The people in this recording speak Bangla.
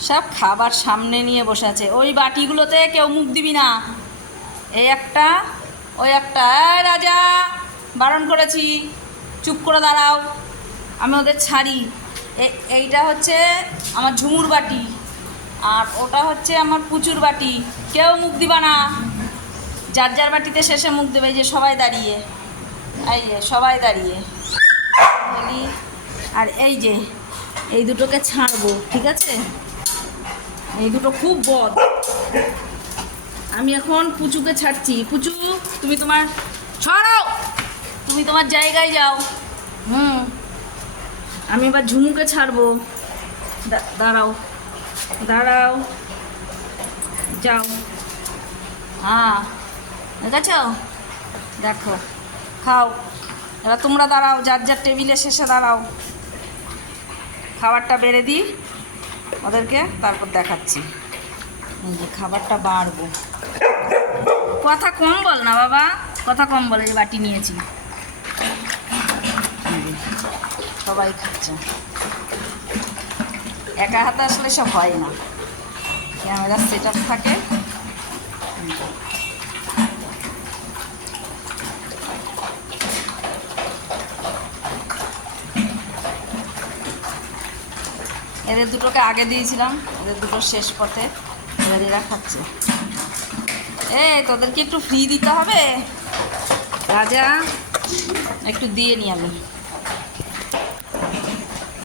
সব খাবার সামনে নিয়ে বসে আছে। ওই বাটিগুলোতে কেউ মুখ দিবি না। এই একটা, ওই একটা। রাজা, বারণ করেছি। চুপ করে দাঁড়াও। আমি ওদের ছাড়ি। এইটা হচ্ছে আমার ঝুমুর বাটি। আর ওটা হচ্ছে আমার পুচুর বাটি। কেউ মুখ দিবা না। যার যার বাটিতে শেষে মুখ দেবে। এই যে সবাই দাঁড়িয়ে। এই যে সবাই দাঁড়িয়ে। বলি আর এই যে, এই দুটোকে ছাড়বো, ঠিক আছে? এই দুটো খুব বদ। আমি এখন পুচুকে ছাড়ছি। পুচু, তুমি তোমার ছড়াও তুমি তোমার জায়গায় যাও। হুম। আমি এবার ঝুমুকে ছাড়বো। দাঁড়াও। দাঁড়াও। যাও। হ্যাঁ। দেখেছ? দেখো। খাও। এবার তোমরা দাঁড়াও। যার যার টেবিলে শেষে দাঁড়াও। খাবারটা বেড়ে দিই। ওদেরকে তারপর দেখাচ্ছি। যে খাবারটা বাড়বো। কথা কম বল না বাবা, কথা কম বলে যে বাটি নিয়েছি। সবাই খাচ্ছে। একা হাতে আসলে সব হয় না। ক্যামেরা সেট থাকে। এদের দুটোকে আগে দিয়েছিলাম, এদের দুটো শেষ পথে এরা খাচ্ছে। এ তোদেরকে একটু ফ্রি দিতে হবে? রাজা, একটু দিয়ে নি আমি।